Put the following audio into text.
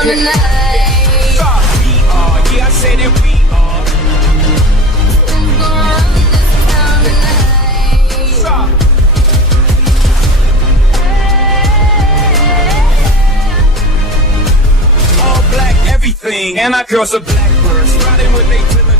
town tonight. We are, yeah, I said that we are. Who's gonna run this town tonight? All black everything, and our girls are blackbirds, riding with they feelin'